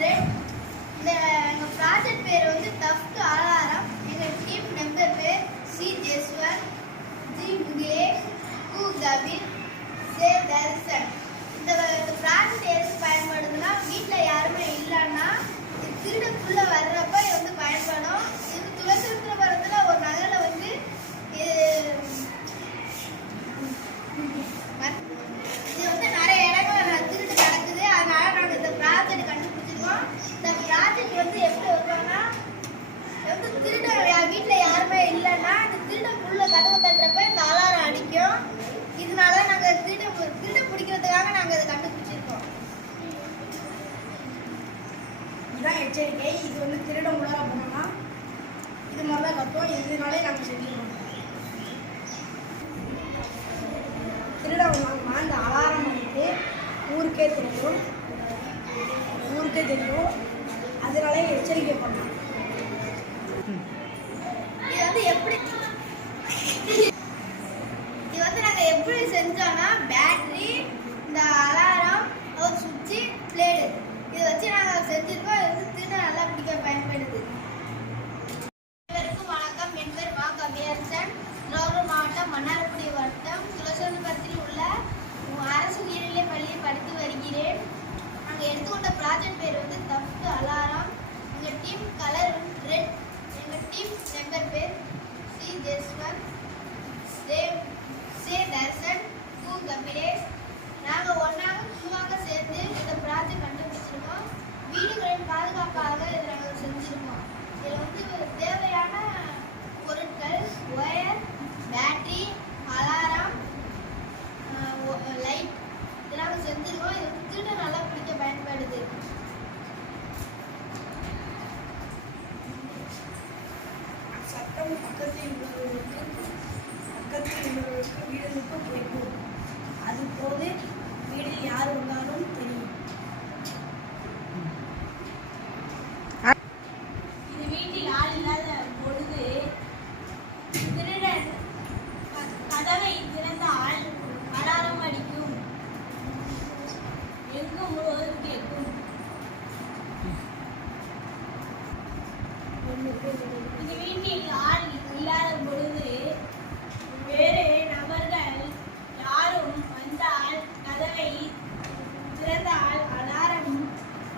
Red. எங்க project பேர் வந்து தஃப்ட் அலாரம். எங்க டீம் மெம்பர் பேர் சி ஜெஸ்வந்த், ஜி முகேஷ், கு கபில், சே தர்சன். இந்த ப்ராஜெக்ட் எதுக்கு பயன்படுதுன்னா, வீட்டில் யாருமே இல்லைன்னா திருடக்குள்ள வர்றப்ப இது வந்து பயன்படும். இது சுதந்திரபுரத்தில் ஒரு நகரில் வந்து இது வந்து நிறைய இடங்கள்ல திருட்டு நடக்குது. அதனால நாங்கள் இந்த ப்ராஜெக்ட் கண்டுபிடிச்சிருக்கோம். இந்த ப்ராஜெக்ட் வந்து எப்படி வருவாங்கன்னா, எப்படி திருட வீட்டில் யாருமே இல்லைன்னா இந்த திருடக்குள்ள கதவை தட்டுறப்ப இந்த அலாரம் அடிக்கும். இதனால நாங்கள் திருட பிடிக்கிறதுக்காக நாங்கள் இதை கண்டுபிடிச்சிருக்கோம். இதுதான் எச்சரிக்கை. இது வந்து திருடம் உள்ளார போனோம்னா இது மாதிரி தான் கத்துவோம். இதனாலே நாங்கள் செஞ்சுருக்கோம். திருடம் இந்த அலாரம் வந்துட்டு ஊருக்கே தெரியும். அதனாலே எச்சரிக்கை பண்ணோம். இது வந்து நாங்கள் எப்படி செஞ்சோம்னா, பேட்டரி, இந்த அலாரம், ஒரு சுவிட்சு, பிளேடு இதை வச்சு நாங்கள் செஞ்சுருக்கோம். இது வந்து திருட நல்லா பிடிக்க பயன்படுது. அனைவருக்கும் வணக்கம். என் பேர் மா கவியரசன். திருவாரூர் மாவட்டம் மன்னார்குடி வட்டம் சுலசோன்புரத்தில் உள்ள அரசு உயர்நிலைப் பள்ளியில் படித்து வருகிறேன். நாங்கள் எடுத்துக்கொண்ட ப்ராஜெக்ட் பேர் வந்து தஃப்ட் அலாரம். எங்கள் டீம் கலர் ரெட். எங்கள் டீம் மெம்பர் பேர் சி ஜெஸ்வந்த், சே தர்சன், கு கபிலேஷ். நாங்கள் ஒன்றாக குழுவாக சேர்ந்து இந்த ப்ராஜெக்ட் கண்டுபிடிச்சிருக்கோம். வீடுகளின் பாதுகாப்பாக இதை நாங்கள் செஞ்சுருக்கோம். இதில் வந்து தேவையான பொருட்கள் ஒயர், பேட்டரி, அலாரம், லைட் இதெல்லாம் செஞ்சுருக்கோம். இது வந்து திருட நல்லா பிடிக்க பயன்படுது. சட்டம் பக்கத்தில் உள்ளவர்களுக்கு வீடுகளுக்கு போய்க்கும். அதுபோது வீட்டில் யார் வந்தாலும் தெரியும். இது வீட்டில் ஆள் இல்லாத பொழுது திருடன் கதவை திறந்தால் அலாரம் அடிக்கும். எங்கும் முழுவதும் கேட்கும். இது வீட்டில் ஆள் இல்லாத பொழுது வேறு நபர்கள் யாரும் வந்தால் கதவை திறந்தால் அலாரம்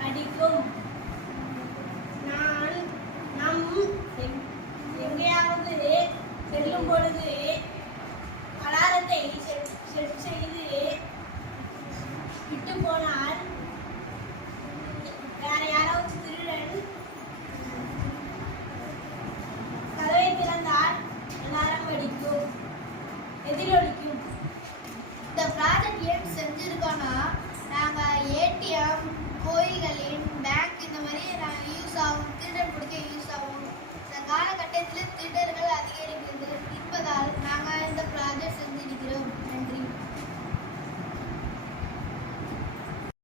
அடிக்கும். நம் எங்கேயாவது செல்லும் பொழுது அலாரத்தை செட் செய்து விட்டு போனால் வேற யாராவது திருடன் கதவை திறந்தால் அலாரம் அடிக்கும், எதிரொலிக்கும். இந்த ப்ராஜெக்ட் ஏன் செஞ்சுருக்கோன்னா, நாங்கள் ஏடிஎம், கோயில்களின் பேங்க் இந்த மாதிரி நாங்கள் யூஸ் ஆகும், திருடன் பிடிக்க யூஸ் ஆகும். இந்த காலகட்டத்தில் திருடர்